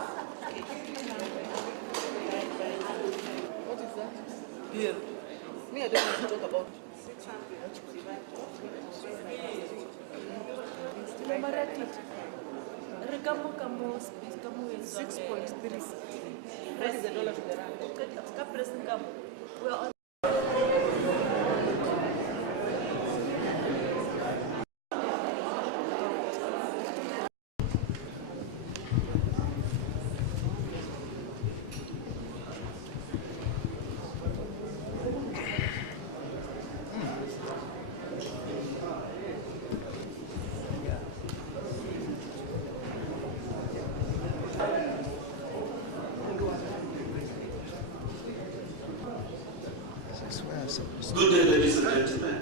What is that? Beer. Me, I don't want to talk about 6.3. What is the dollar to the rand? We are on Good day, ladies and gentlemen.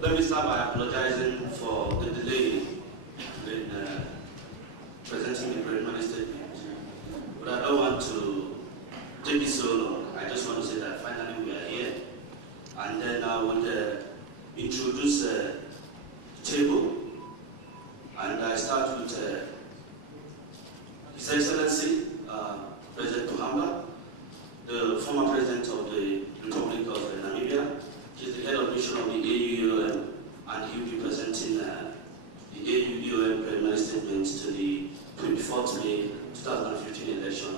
Let me start by apologizing for the delay in presenting the preliminary statement. But I don't want to take it so long. I just want to say that finally we are here. And then I would introduce the table. And I start with His Excellency, President Mahama, the former president of the Republic of Namibia. He's the head of mission of the AUUM, and he'll be presenting the AUUM preliminary statement to the 24th May 2015 election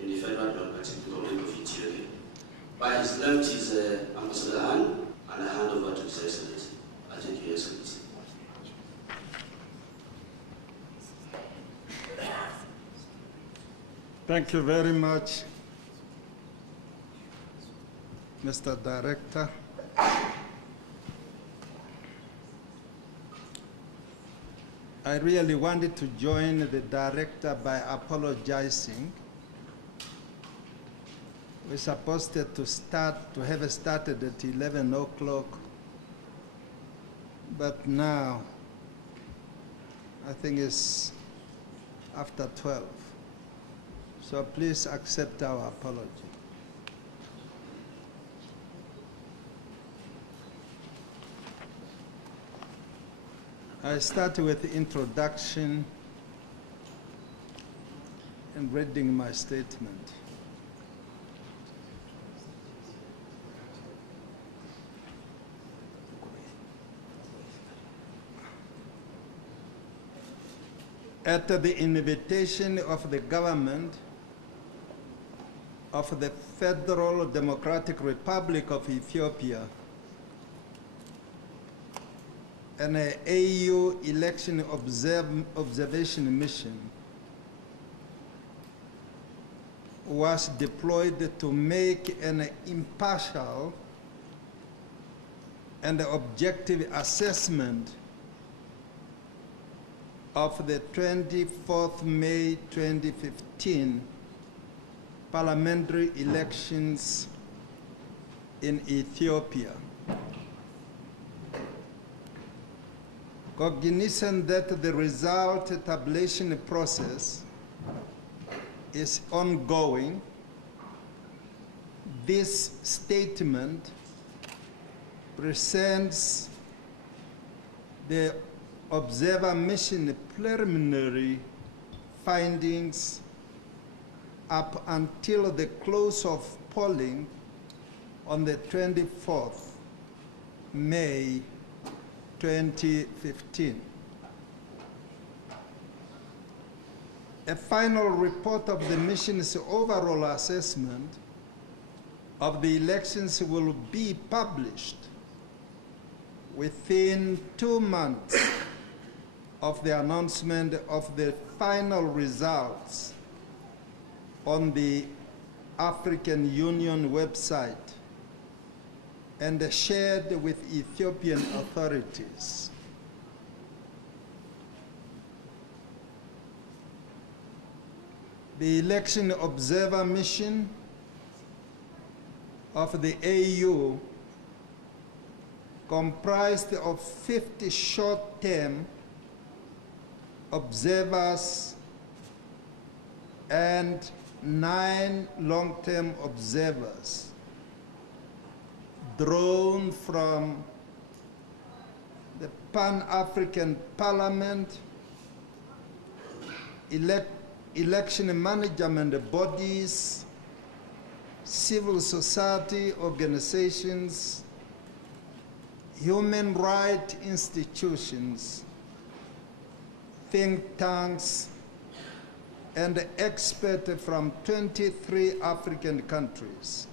in the Federal Democratic Republic of Ethiopia. By his left is Ambassador Han, and I hand over to His Excellency. I thank you, Your Excellency. Thank you very much, Mr. Director. I really wanted to join the director by apologizing. We're supposed to have started at 11 o'clock, but now I think it's after 12. So please accept our apology. I start with the introduction and reading my statement. At the invitation of the government of the Federal Democratic Republic of Ethiopia, an AU election observation mission was deployed to make an impartial and objective assessment of the 24th May 2015 parliamentary elections in Ethiopia. Cognizant that the result tabulation process is ongoing, this statement presents the observer mission preliminary findings up until the close of polling on the 24th May 2015. A final report of the mission's overall assessment of the elections will be published within 2 months of the announcement of the final results on the African Union website and shared with Ethiopian authorities. The election observer mission of the AU comprised of 50 short-term observers and 9 long-term observers drawn from the Pan-African Parliament, election management bodies, civil society organizations, human rights institutions, think tanks, and experts from 23 African countries.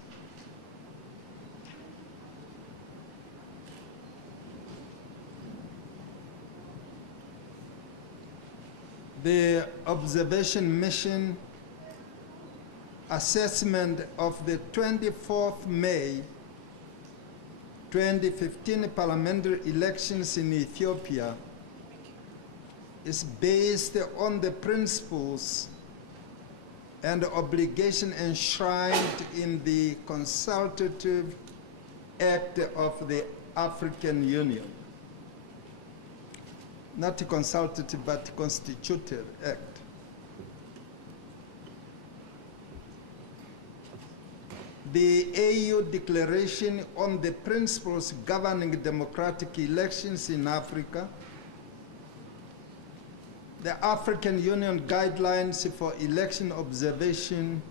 The observation mission assessment of the 24th May 2015 parliamentary elections in Ethiopia is based on the principles and obligation enshrined in the Consultative Act of the African Union. Not consultative, but constituted act. The AU Declaration on the Principles Governing Democratic Elections in Africa, the African Union Guidelines for Election Observation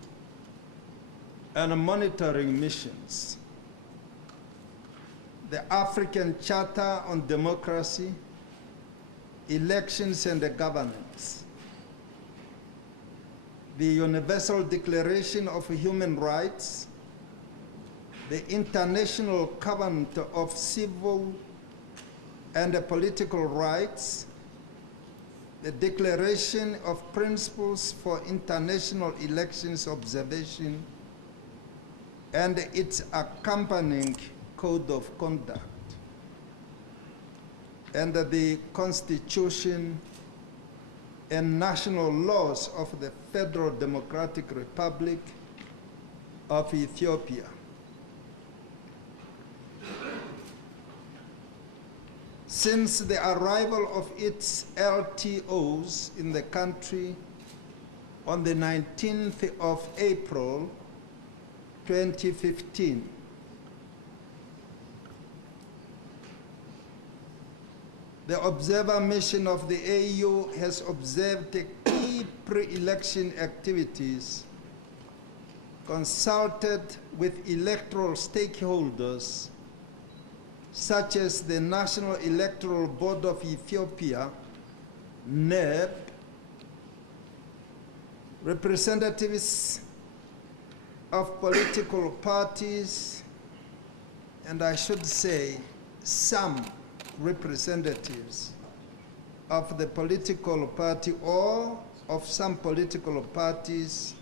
and Monitoring Missions, the African Charter on Democracy, Elections and Governance, the Universal Declaration of Human Rights, the International Covenant of Civil and Political Rights, the Declaration of Principles for International Elections Observation, and its accompanying Code of Conduct, and the Constitution and national laws of the Federal Democratic Republic of Ethiopia. Since the arrival of its LTOs in the country on the 19th of April 2015, the observer mission of the AU has observed the key pre-election activities, consulted with electoral stakeholders such as the National Electoral Board of Ethiopia, NEB, representatives of political parties, and I should say some representatives of the political party or of some political parties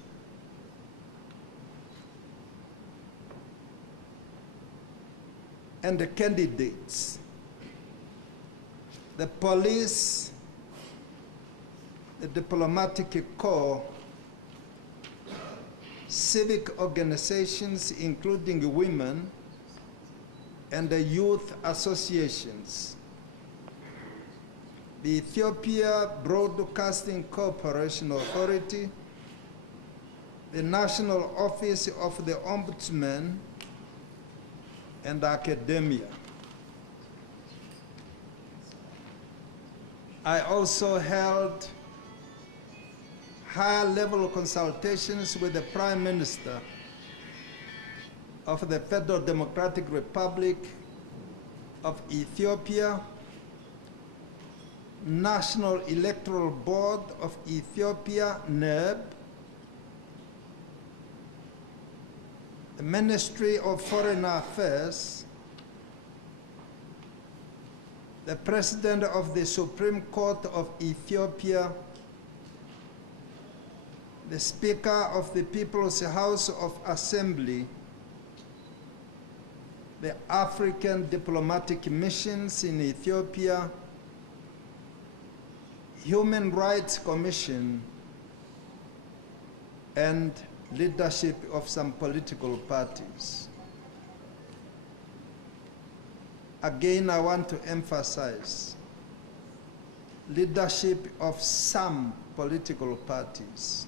and the candidates, the police, the diplomatic corps, civic organizations including women, and the youth associations, the Ethiopia Broadcasting Corporation Authority, the National Office of the Ombudsman, and academia. I also held high-level consultations with the Prime Minister of the Federal Democratic Republic of Ethiopia, National Electoral Board of Ethiopia, NEB, the Ministry of Foreign Affairs, the President of the Supreme Court of Ethiopia, the Speaker of the People's House of Assembly, the African diplomatic missions in Ethiopia, Human Rights Commission, and leadership of some political parties. Again, I want to emphasize leadership of some political parties.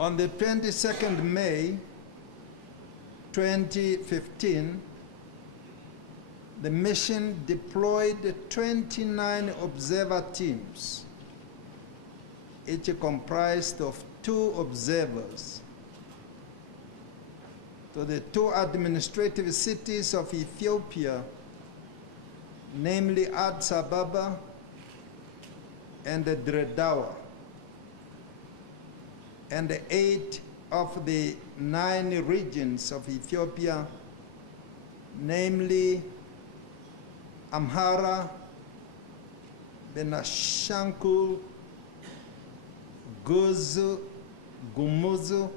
On the 22nd May 2015, the mission deployed 29 observer teams, each comprised of 2 observers, to the 2 administrative cities of Ethiopia, namely Addis Ababa and Dredawa, and 8 of the 9 regions of Ethiopia, namely Amhara, Benashankul, Guzu, Gumuzu.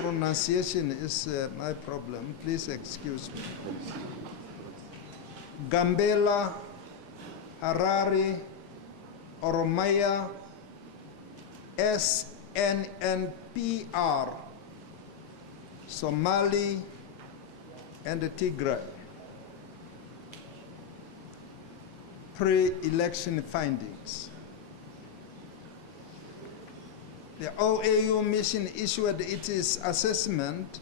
Pronunciation is my problem, please excuse me. Gambela, Harare, Oromia, SNNPR, Somali, and Tigray. Pre-election findings. The OAU mission issued its assessment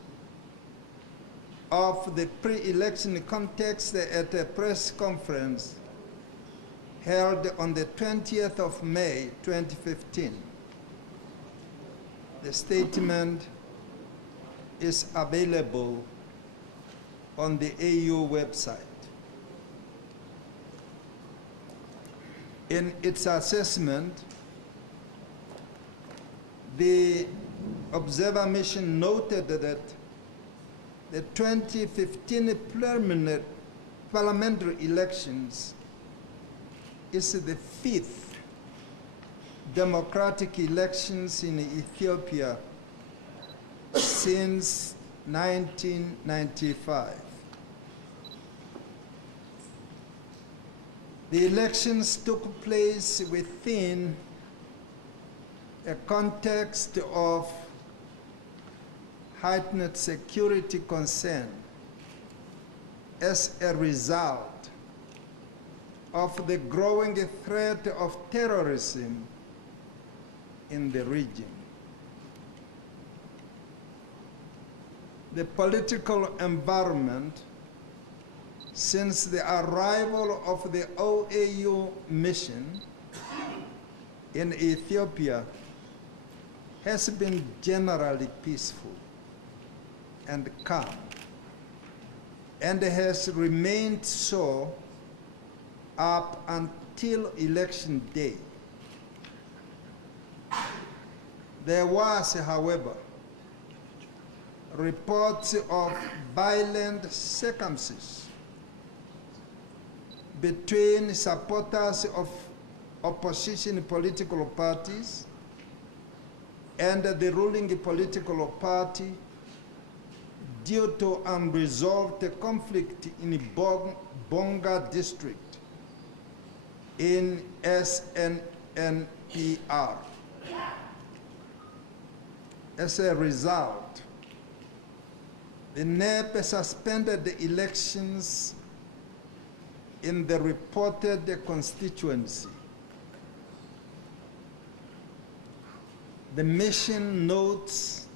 of the pre-election context at a press conference held on the 20th of May, 2015. The statement is available on the AU website. In its assessment, the observer mission noted that the 2015 parliamentary elections is the 5th democratic elections in Ethiopia since 1995. The elections took place within a context of heightened security concern as a result of the growing threat of terrorism in the region. The political environment since the arrival of the OAU mission in Ethiopia has been generally peaceful and calm, and has remained so up until election day. There was, however, reports of violent circumstances between supporters of opposition political parties and the ruling political party due to unresolved conflict in Bonga district in SNNPR. As a result, the NEP suspended the elections in the reported constituency. The mission notes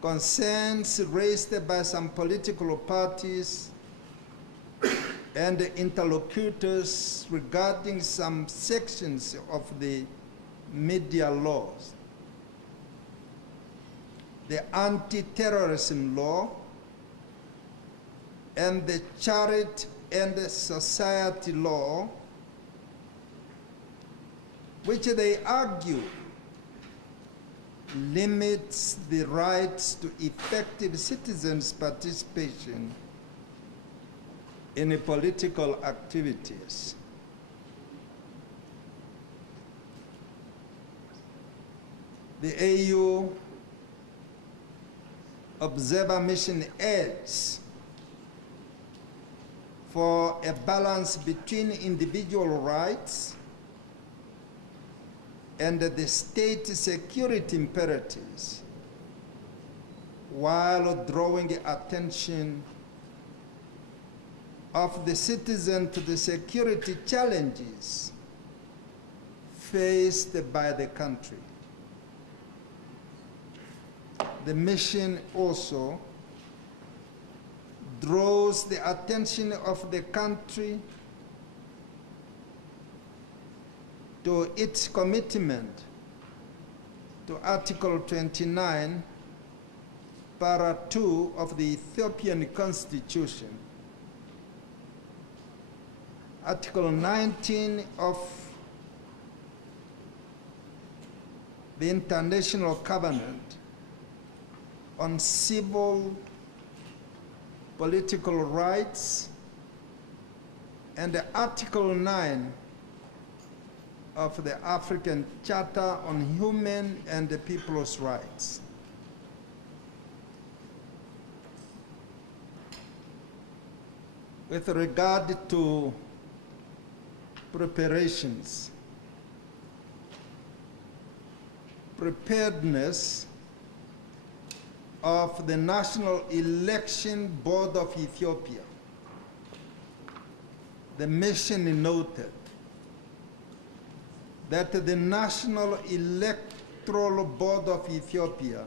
concerns raised by some political parties and interlocutors regarding some sections of the media laws, the anti-terrorism law, and the Charity and Society law, which they argue limits the rights to effective citizens' participation in political activities. The AU Observer Mission aids for a balance between individual rights and the state security imperatives, while drawing attention of the citizen to the security challenges faced by the country. The mission also draws the attention of the country to its commitment to Article 29, Para 2 of the Ethiopian Constitution, Article 19 of the International Covenant on Civil, Political Rights, and Article 9 of the African Charter on Human and People's Rights. With regard to preparations, preparedness of the National Election Board of Ethiopia, the mission noted that the National Electoral Board of Ethiopia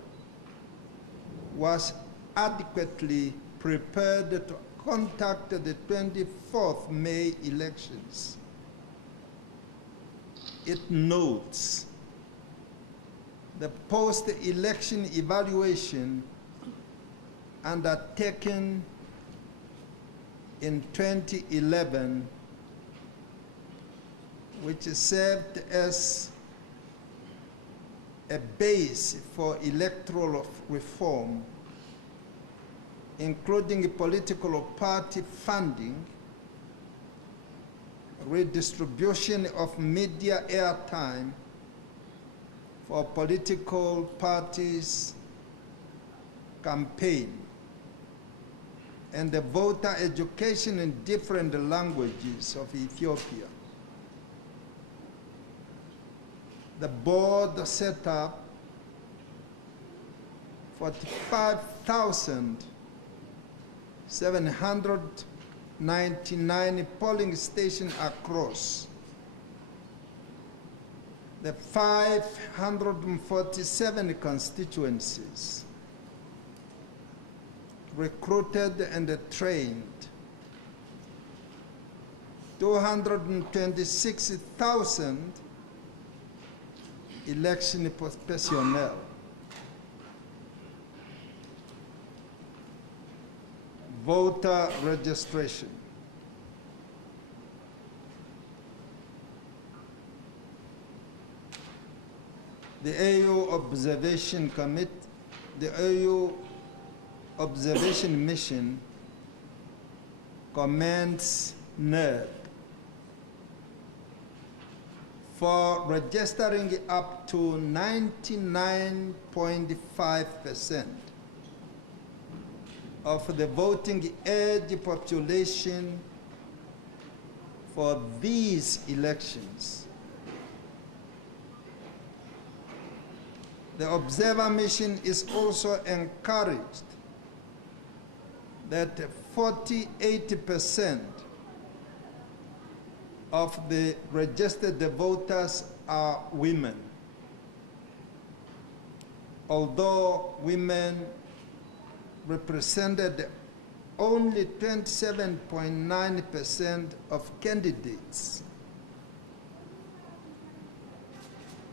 was adequately prepared to conduct the 24th May elections. It notes the post-election evaluation undertaken in 2011, which served as a base for electoral reform, including political party funding, redistribution of media airtime for political parties' campaign, and the voter education in different languages of Ethiopia. The board set up 45,799 polling stations across the 547 constituencies, recruited and trained 226,000 election personnel. Voter registration. The AU Observation Committee, the AU Observation Mission commends NERD for registering up to 99.5% of the voting age population for these elections. The Observer Mission is also encouraged that 48% of the registered voters are women. Although women represented only 27.9% of candidates,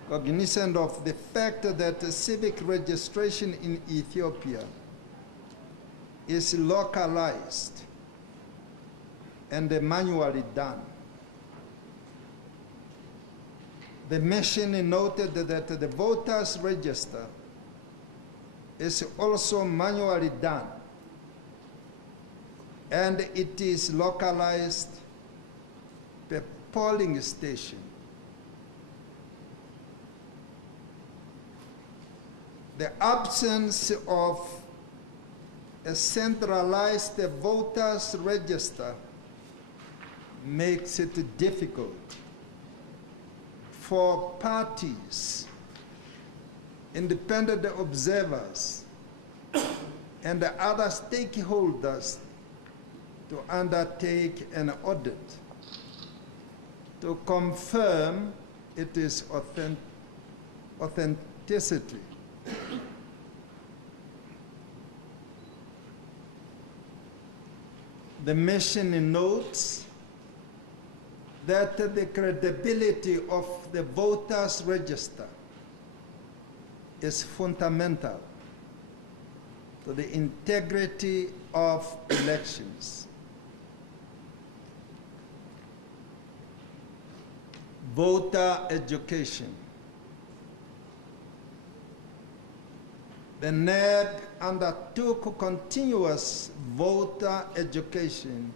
cognizant of the fact that civic registration in Ethiopia is localized and manually done. The mission noted that the voters register is also manually done, and it is localized per polling station. The absence of a centralized voters register makes it difficult for parties, independent observers, and other stakeholders to undertake an audit to confirm its authenticity. The mission notes that the credibility of the voters' register is fundamental to the integrity of elections. Voter education. The NEB undertook continuous voter education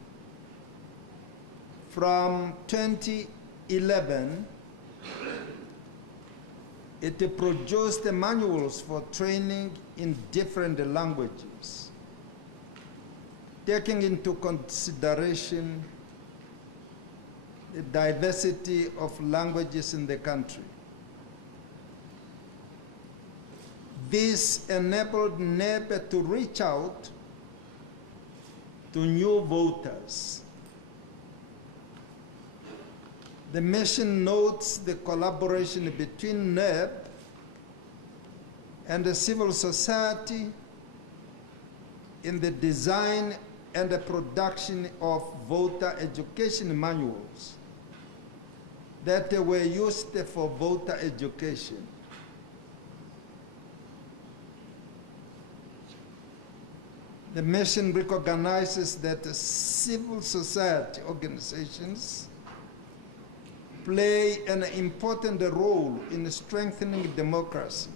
from 2011. It produced manuals for training in different languages, taking into consideration the diversity of languages in the country. This enabled NEB to reach out to new voters. The mission notes the collaboration between NEB and the civil society in the design and the production of voter education manuals that were used for voter education. The mission recognizes that civil society organizations play an important role in strengthening democracy,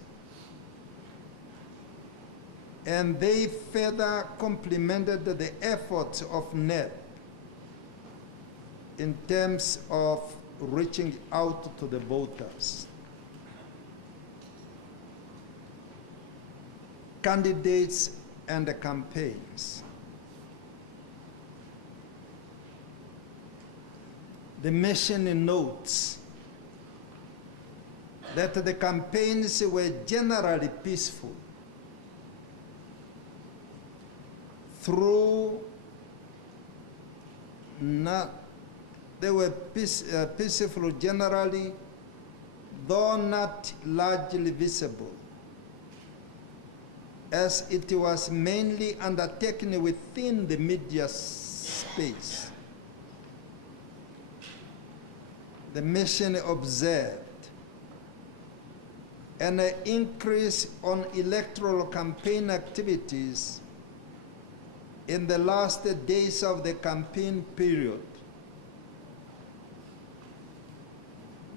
and they further complemented the efforts of NEB in terms of reaching out to the voters. Candidates and the campaigns. The mission notes that the campaigns were generally peaceful. They were peaceful generally, though not largely visible, as it was mainly undertaken within the media space. The mission observed an increase on electoral campaign activities in the last days of the campaign period.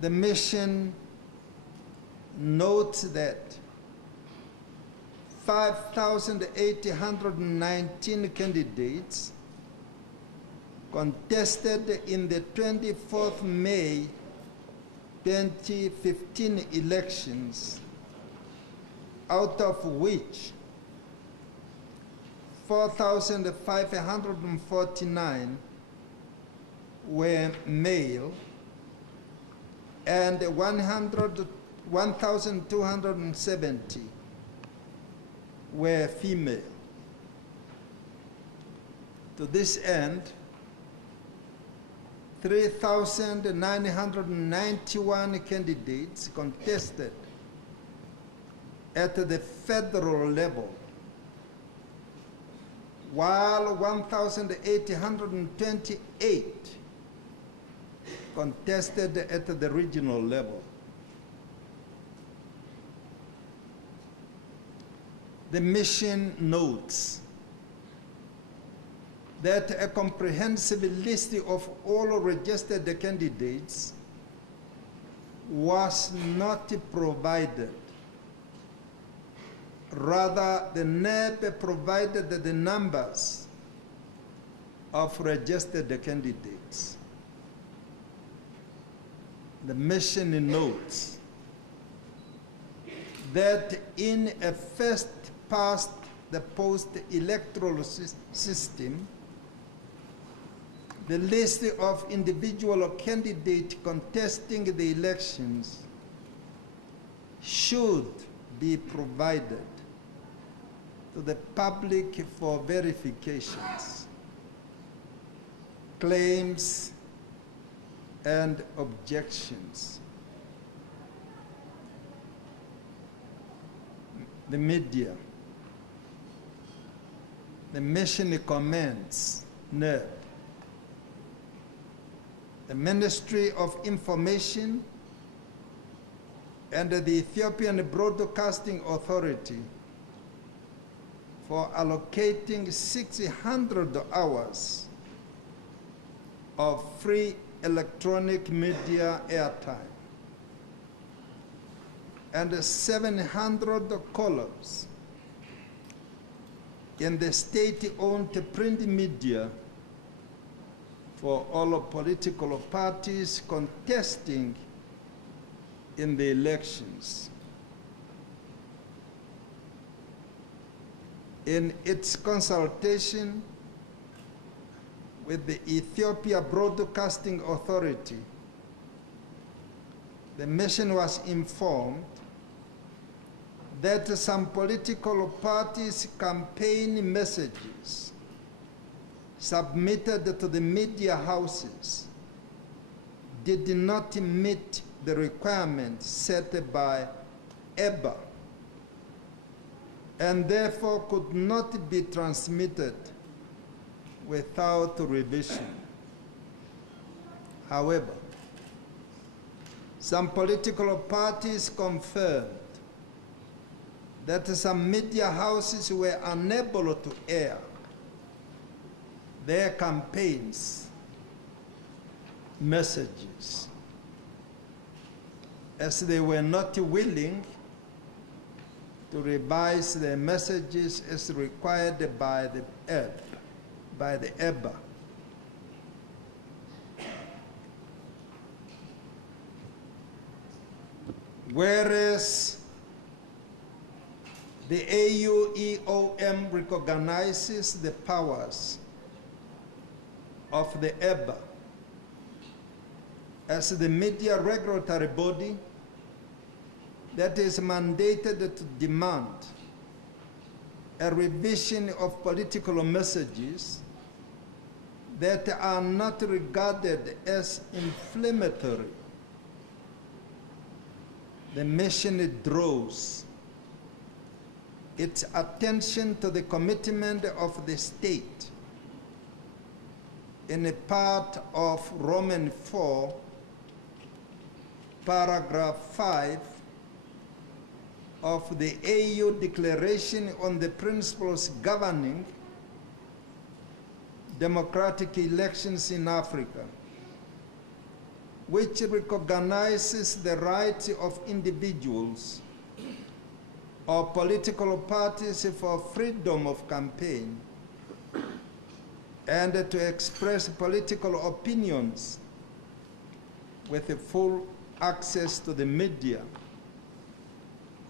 The mission notes that 5,819 candidates contested in the 24th May 2015 elections, out of which 4,549 were male and 1,270 were female. To this end, 3,991 candidates contested at the federal level, while 1,828 contested at the regional level. The mission notes that a comprehensive list of all registered candidates was not provided. Rather, the NEB provided the numbers of registered candidates. The mission notes that in a first past the post electoral system, the list of individual candidates contesting the elections should be provided to the public for verifications, claims, and objections. The media. The mission comments NERD. The Ministry of Information and the Ethiopian Broadcasting Authority for allocating 600 hours of free electronic media airtime and 700 columns in the state-owned print media for all political parties contesting in the elections. In its consultation with the Ethiopia Broadcasting Authority, the mission was informed that some political parties' campaign messages submitted to the media houses did not meet the requirements set by EBA and therefore could not be transmitted without revision. However, some political parties confirmed that some media houses were unable to air their campaigns messages as they were not willing to revise their messages as required by the EBA. Whereas the AUEOM recognizes the powers of the EBA as the media regulatory body that is mandated to demand a revision of political messages that are not regarded as inflammatory. The mission draws its attention to the commitment of the state in a part of Roman 4, paragraph 5 of the AU Declaration on the Principles Governing Democratic Elections in Africa, which recognizes the rights of individuals or political parties for freedom of campaign and to express political opinions with full access to the media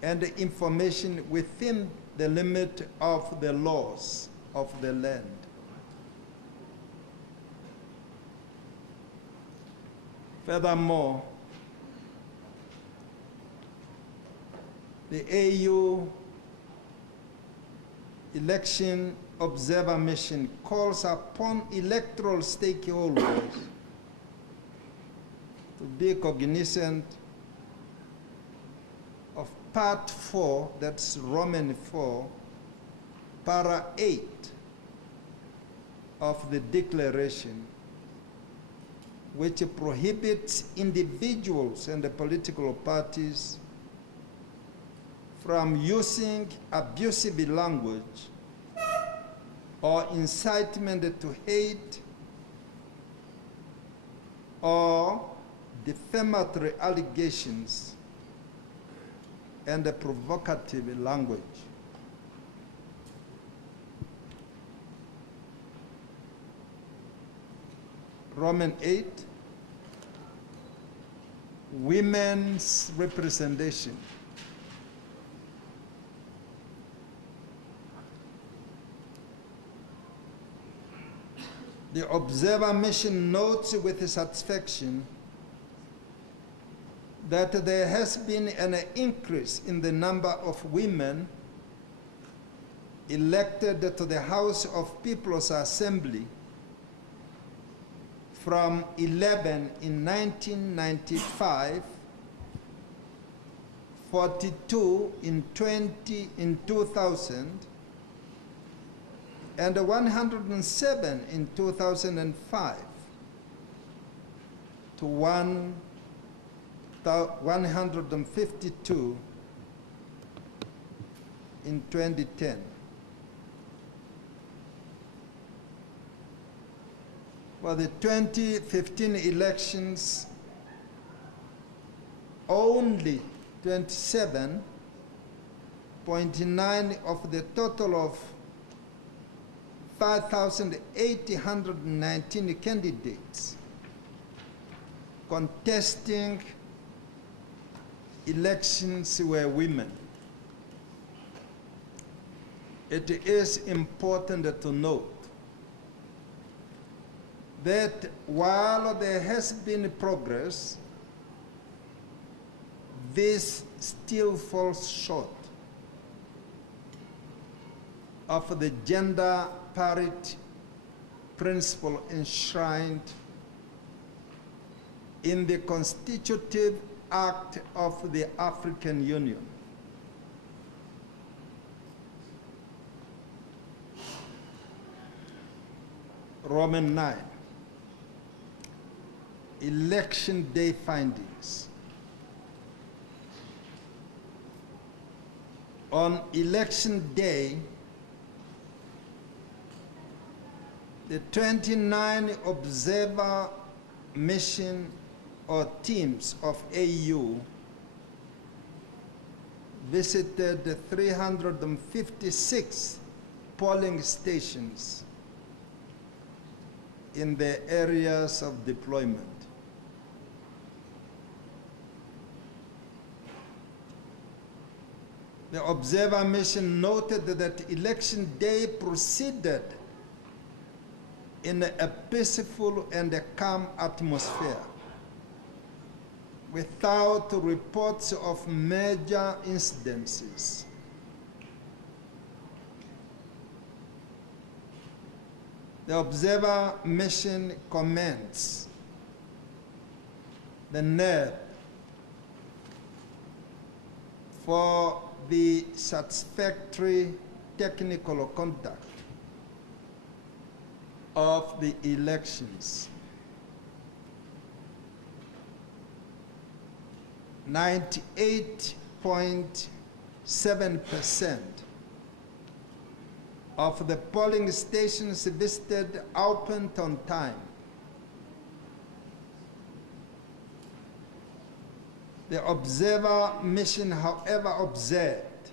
and information within the limit of the laws of the land. Furthermore, the AU Election Observer Mission calls upon electoral stakeholders to be cognizant of Part 4, that's Roman 4, Para 8 of the Declaration, which prohibits individuals and the political parties from using abusive language or incitement to hate or defamatory allegations and provocative language. Roman 8, women's representation. The Observer Mission notes with satisfaction that there has been an increase in the number of women elected to the House of People's Assembly from 11 in 1995, 42 in 2000, and 107 in 2005 to 152 in 2010. For the 2015 elections, only 27.9 of the total of 5,819 candidates contesting elections were women. It is important to note that while there has been progress, this still falls short of the gender parity principle enshrined in the Constitutive Act of the African Union. Roman 9, election day findings. On election day, the 29 observer mission or teams of AU visited the 356 polling stations in the areas of deployment. The observer mission noted that election day proceeded in a peaceful and a calm atmosphere, without reports of major incidences. The observer mission commends the NEB for the satisfactory technical conduct of the elections. 98.7% of the polling stations visited opened on time. The observer mission, however, observed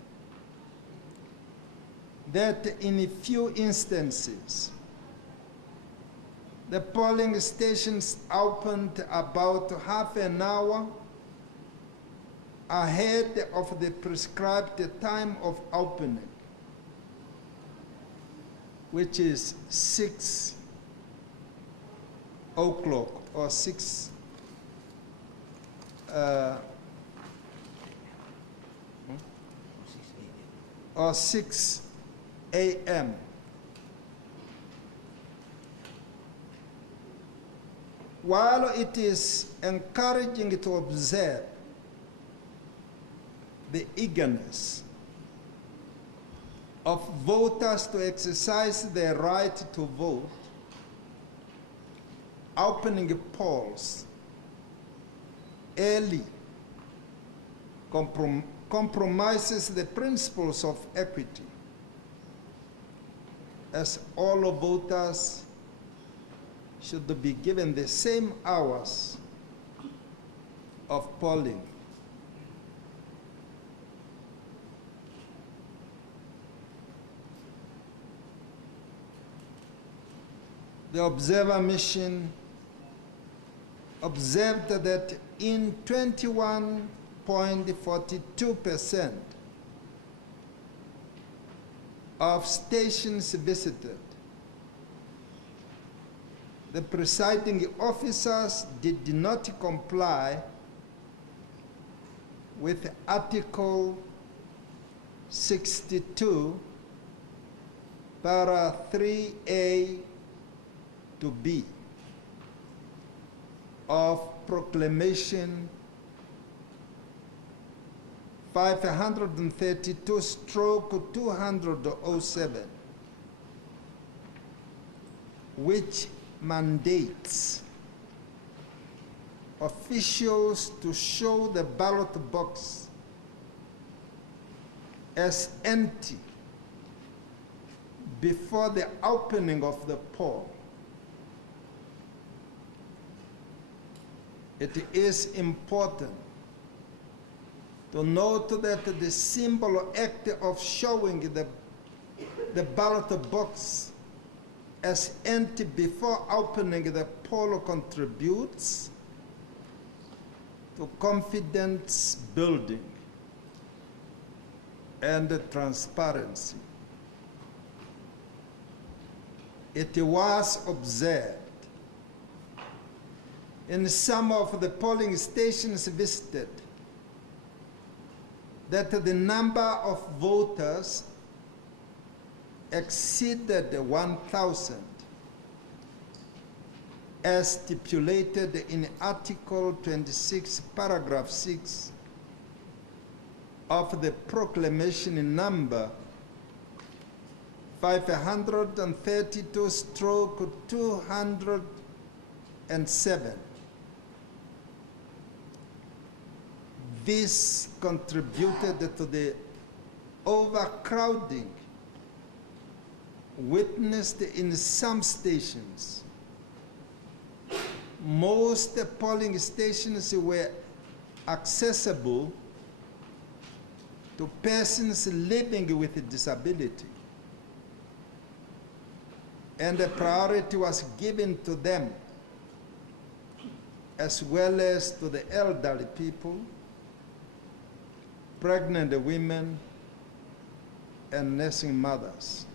that in a few instances, the polling stations opened about half an hour ahead of the prescribed time of opening, which is 6 o'clock or 6 a.m. While it is encouraging to observe the eagerness of voters to exercise their right to vote, opening polls early compromises the principles of equity, as all voters should be given the same hours of polling. The observer mission observed that in 21.42% of stations visited, the presiding officers did not comply with Article 62, para 3A to B of Proclamation 532/207, which mandates officials to show the ballot box as empty before the opening of the poll. It is important to note that the simple act of showing the ballot box as empty before opening the poll contributes to confidence building and transparency. It was observed in some of the polling stations visited that the number of voters exceeded 1,000 as stipulated in Article 26, Paragraph 6 of the proclamation number 532/207. This contributed to the overcrowding witnessed in some stations. Most polling stations were accessible to persons living with a disability, and a priority was given to them as well as to the elderly people, pregnant women, and nursing mothers.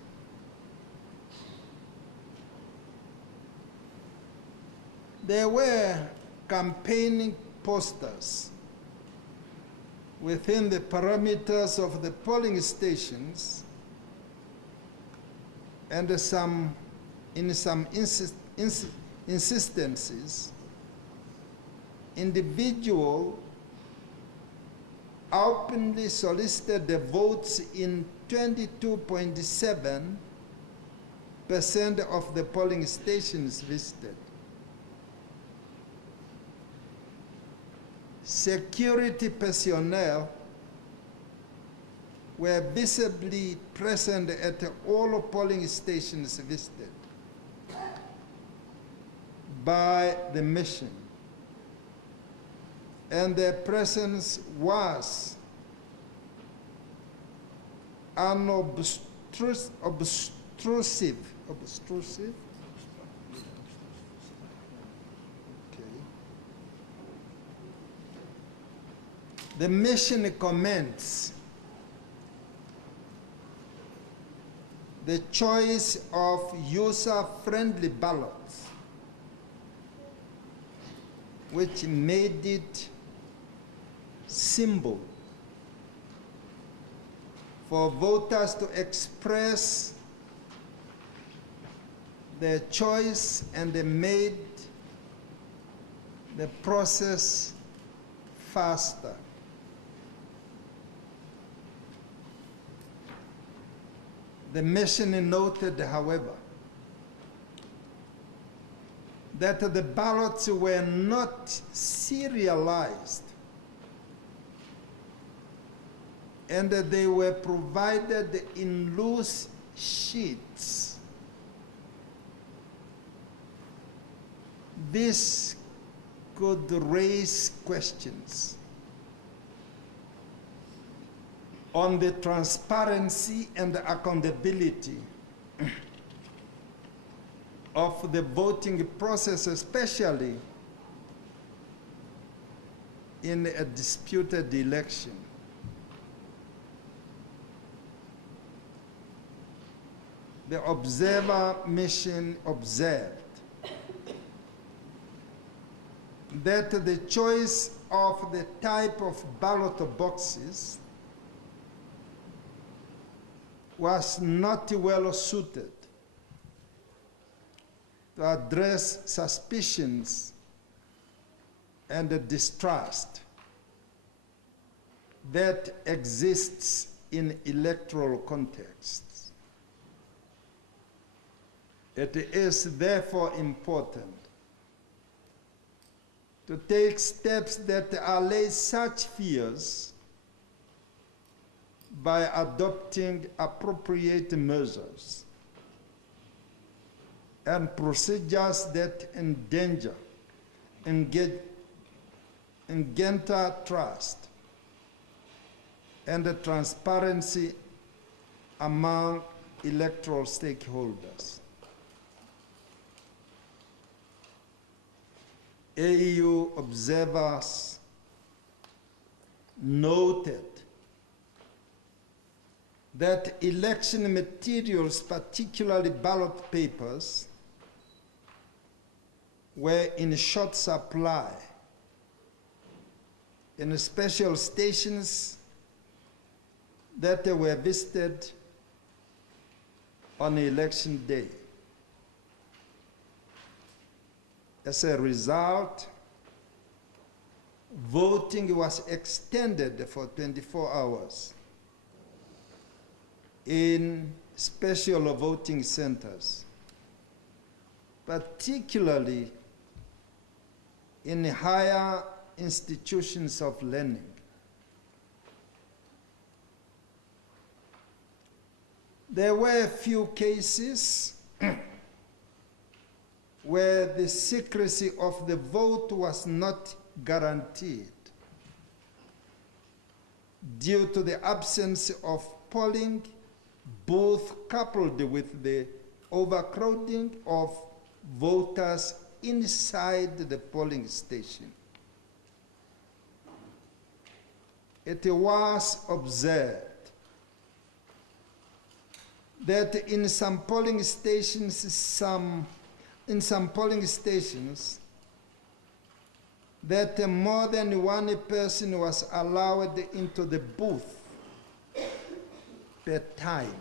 There were campaigning posters within the parameters of the polling stations, and in some instances, individual openly solicited the votes in 22.7% of the polling stations visited. Security personnel were visibly present at all polling stations visited by the mission, and their presence was unobtrusive. The mission comments the choice of user-friendly ballots, which made it simple for voters to express their choice, and they made the process faster. The mission noted, however, that the ballots were not serialized, and that they were provided in loose sheets. This could raise questions on the transparency and accountability of the voting process, especially in a disputed election. The observer mission observed that the choice of the type of ballot boxes was not well suited to address suspicions and distrust that exists in electoral contexts. It is therefore important to take steps that allay such fears by adopting appropriate measures and procedures that engender trust and the transparency among electoral stakeholders. AU observers noted that election materials, particularly ballot papers, were in short supply in special stations that were visited on election day. As a result, voting was extended for 24 hours in special voting centers, particularly in higher institutions of learning. There were a few cases where the secrecy of the vote was not guaranteed due to the absence of polling booths coupled with the overcrowding of voters inside the polling station. It was observed that in some polling stations, that more than one person was allowed into the booth per time.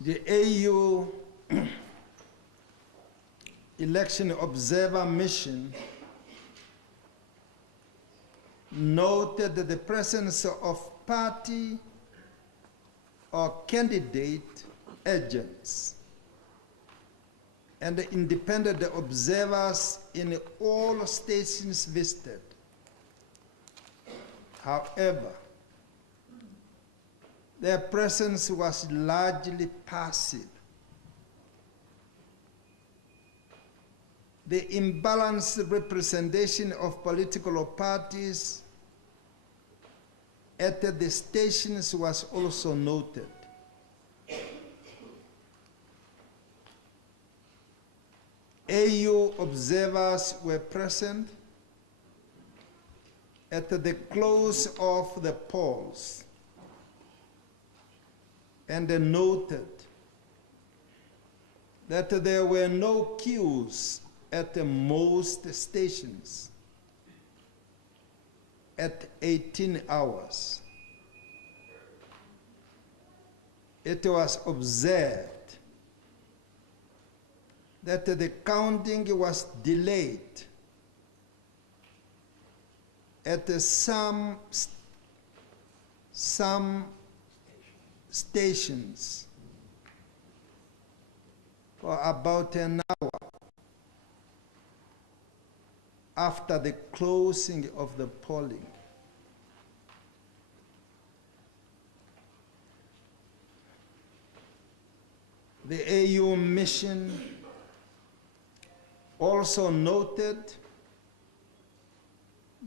The AU Election Observer Mission noted the presence of party or candidate agents and independent observers in all stations visited. However, their presence was largely passive. The imbalanced representation of political parties at the stations was also noted. AU observers were present at the close of the polls and noted that there were no queues at most stations at 18 hours. It was observed that the counting was delayed at some stations for about an hour after the closing of the polling. The AU mission also noted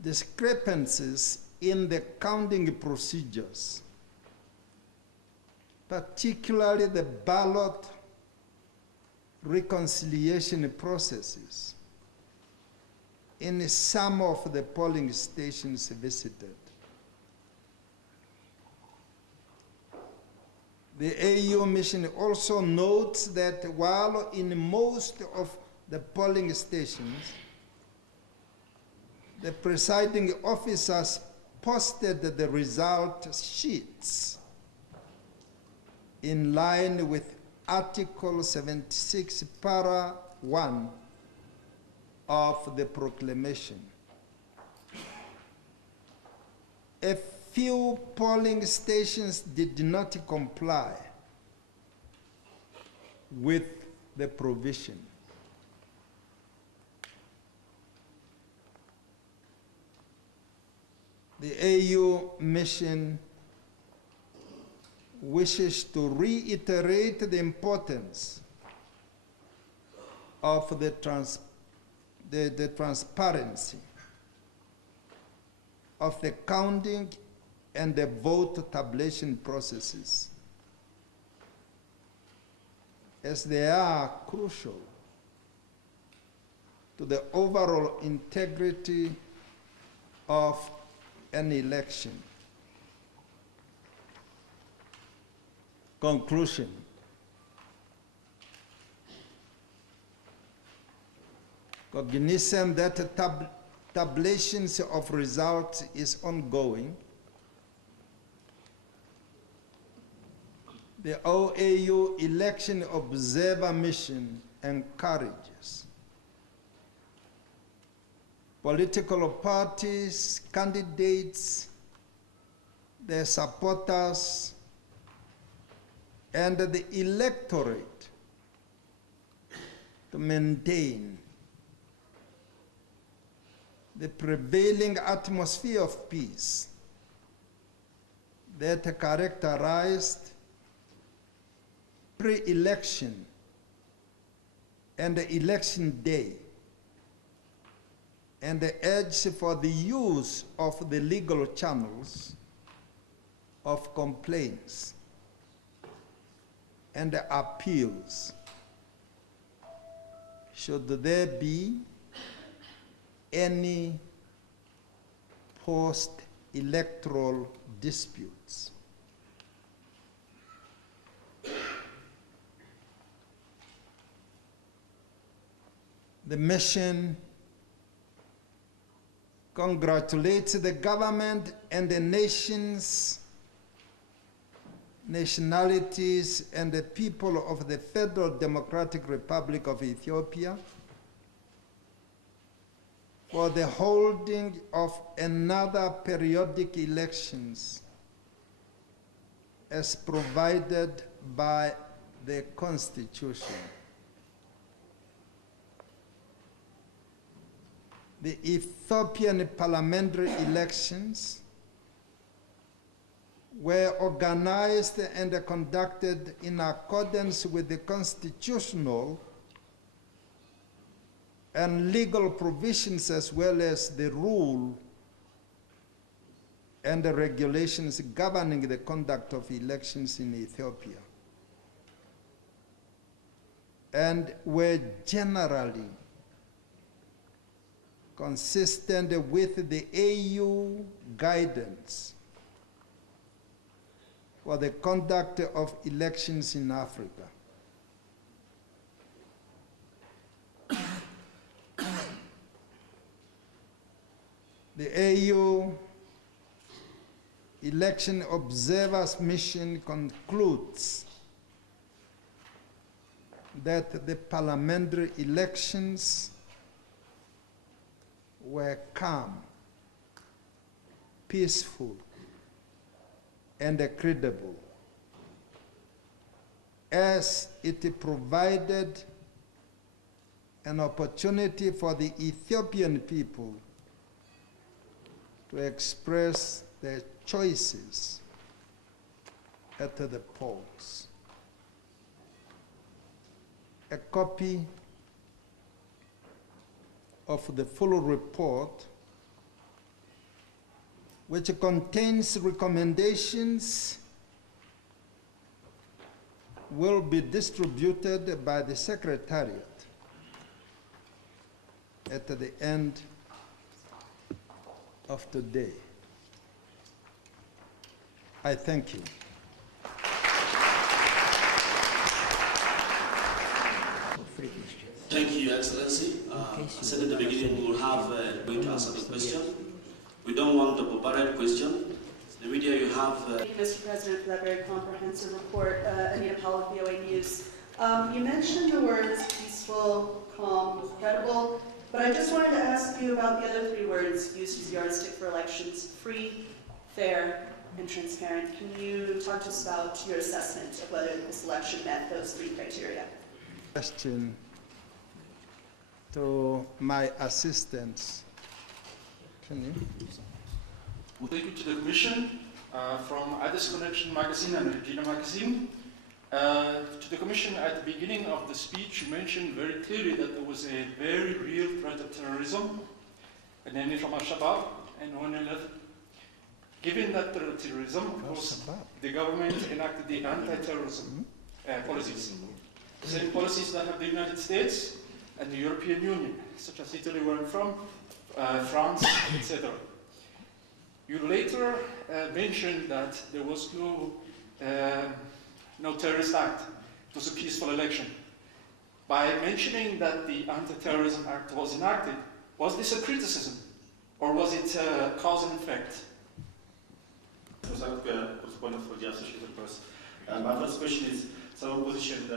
discrepancies in the counting procedures, particularly the ballot reconciliation processes in some of the polling stations visited. The AU mission also notes that while in most of the polling stations, the presiding officers posted the result sheets in line with Article 76, Para 1 of the proclamation. A few polling stations did not comply with the provision. The AU mission wishes to reiterate the importance of the transparency of the counting and the vote tabulation processes, as they are crucial to the overall integrity of an election. Conclusion. Cognizant that tabulations of results is ongoing, the OAU Election Observer Mission encourages political parties, candidates, their supporters, and the electorate to maintain the prevailing atmosphere of peace that characterized pre-election and the election day, and the urge for the use of the legal channels of complaints and appeals should there be any post-electoral disputes. The mission congratulates the government and the nationalities and the people of the Federal Democratic Republic of Ethiopia for the holding of another periodic elections as provided by the Constitution. The Ethiopian parliamentary elections were organized and conducted in accordance with the constitutional and legal provisions, as well as the rule and the regulations governing the conduct of elections in Ethiopia, and were generally consistent with the AU guidance for the conduct of elections in Africa. The AU Election Observers Mission concludes that the parliamentary elections were calm, peaceful, and credible, as it provided an opportunity for the Ethiopian people to express their choices at the polls. A copy of the full report, which contains recommendations, will be distributed by the Secretariat at the end of today. I thank you. Thank you, Your Excellency. I said at the beginning we will have a way to answer the question. We don't want a barbaric question. The media you have... Thank you, Mr. President, for that very comprehensive report. Anita Pollock, VOA News. You mentioned the words peaceful, calm, credible, but I just wanted to ask you about the other three words used as yardstick for elections: free, fair, and transparent. Can you talk to us about your assessment of whether this election met those three criteria? Question to my assistants. Can you? Well, thank you to the Commission from IDIS Connection Magazine and Regina Magazine. To the Commission, at the beginning of the speech, you mentioned very clearly that there was a very real threat of terrorism, namely from Al-Shabaab and 9/11. Given that terrorism, of course, the government enacted the anti-terrorism policies. The same policies that have the United States and the European Union, such as Italy, where I'm from, France, etc. You later mentioned that there was no terrorist act. It was a peaceful election. By mentioning that the Anti-Terrorism Act was enacted, was this a criticism or was it cause and effect? Correspondent for the Associated Press. My first question is, some opposition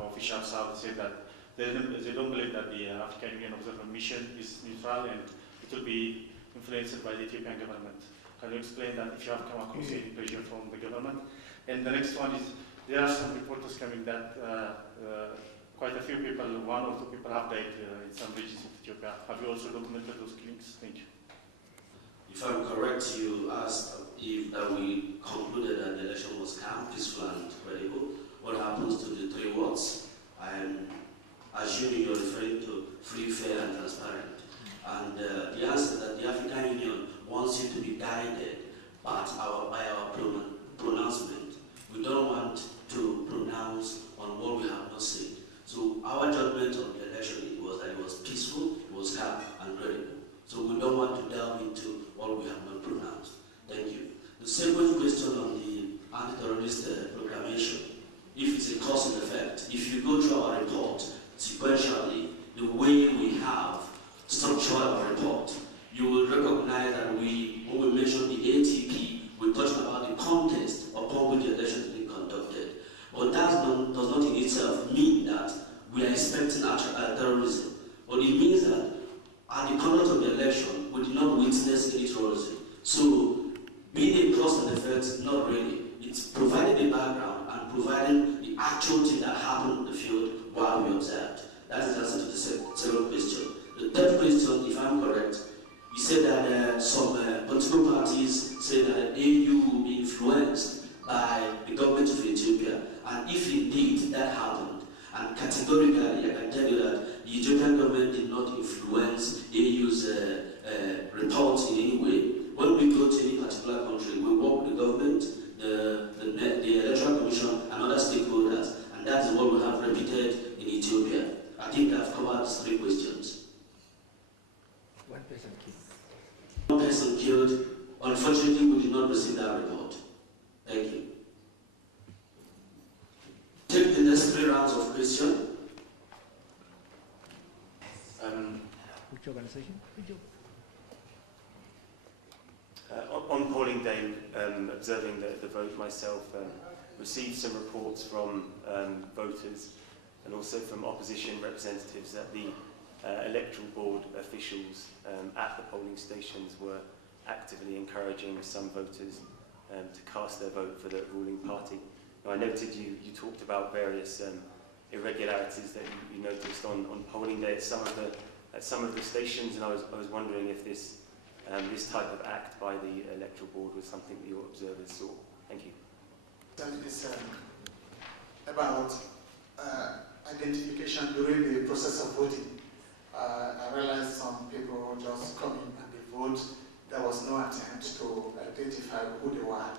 officials have said that they don't believe that the African Union Observer Mission is neutral and it will be influenced by the Ethiopian government. Can you explain that if you have come across any pressure from the government? And the next one is, there are some reports coming that quite a few people, 1 or 2 people have died in some regions of Ethiopia. Have you also documented those killings? Thank you. If I'm correct, you asked if we concluded that the election was calm, peaceful, and credible. What happens to the 3 words? I am assuming you're referring to free, fair, and transparent. And the answer that the African Union wants you to be guided by our pronouncement. We don't want to pronounce on what we have not seen. So our judgment on the election was that it was peaceful, it was calm, and credible. So we don't want to delve into what we have not pronounced. Thank you. The second question on the anti-terrorist proclamation, if it's a cause and effect, if you go through our report sequentially, the way we have structured our report, you will recognize that when we mention the ATP, we're talking about the context upon which the election is being conducted. But that does not in itself mean that we are expecting terrorism. But it means that at the conduct of the election, we did not witness any terrorism. So, being a cause and effect, not really. It's providing the background and providing the actual thing that happened in the field while we observed. That is the answer to the second question. The third question, if I'm correct, you said that some political parties say that AU will be influenced by the government of Ethiopia. And if indeed that happened, and categorically I can tell you that the Ethiopian government did not influence AU's report in any way. When we go to any particular country, we work with the government, the Electoral Commission, and other stakeholders, and that is what we have repeated in Ethiopia. I think I've covered 3 questions. 1 person killed. 1 person killed. Unfortunately, we did not receive that report. Thank you. Take the next 3 rounds of question. Which organization? On polling day, observing the vote myself, received some reports from voters and also from opposition representatives that the electoral board officials at the polling stations were actively encouraging some voters to cast their vote for the ruling party. Now, I noted you talked about various irregularities that you noticed on polling day at some of the stations, and I was wondering if this type of act by the electoral board was something that your observers saw. Thank you. It's about identification during the process of voting. I realized some people just come in and they vote. There was no attempt to identify who they were.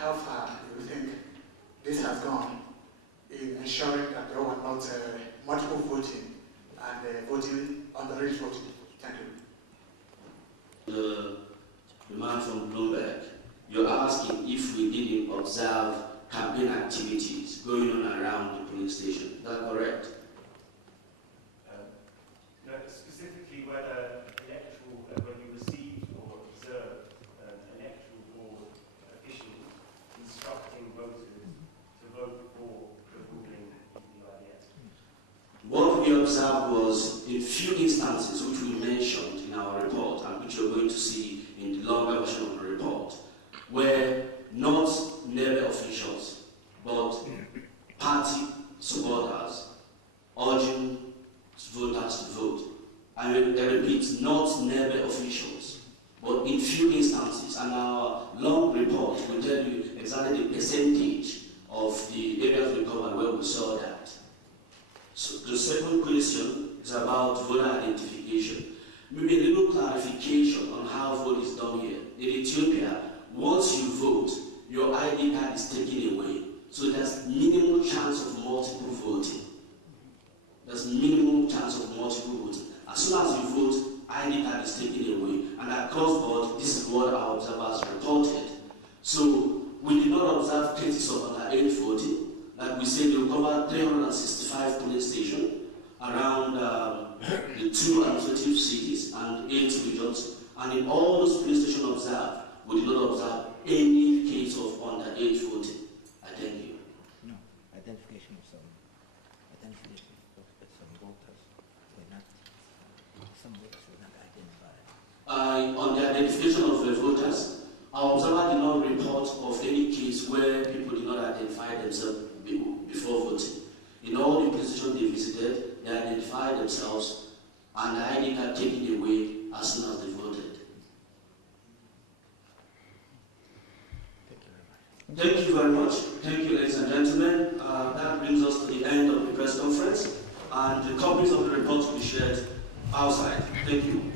How far do you think this has gone in ensuring that there were not multiple voting and voting underage voting? Thank you. The man from Bloomberg, you're asking if we didn't observe campaign activities going on around the polling station. Is that correct? No, specifically whether when you received or observed electoral board officials instructing voters to vote for the ruling EIS. What we observed was, in few instances which we mentioned in our report, and which you're going to see in the longer version of the report, were not NEBE officials, but party supporters urging voters to vote. I repeat, not NEBE officials, but in few instances, and our long report will tell you exactly the percentage of the areas we covered where we saw that. So the second question is about voter identification. Maybe a little clarification on how vote is done here. In Ethiopia, once you vote, your ID card is taken away. So there's minimal chance of multiple voting. There's minimal chance of multiple voting. As soon as you vote, ID card is taken away. And across board, this is what our observers reported. So we did not observe cases of underage voting. Like we said, we covered 365 police stations around the 2 administrative cities and 8 regions. And in all those police stations observed, we did not observe any case of underage voting. I thank you. No, identification of some voters were not, some voters were not identified. On the identification of the voters, our observer did not report of any case where people did not identify themselves before voting. In all the police stations they visited, they identified themselves and the ID card taken away as soon as they voted. Thank you very much. Thank you, ladies and gentlemen. That brings us to the end of the press conference, and the copies of the report will be shared outside. Thank you.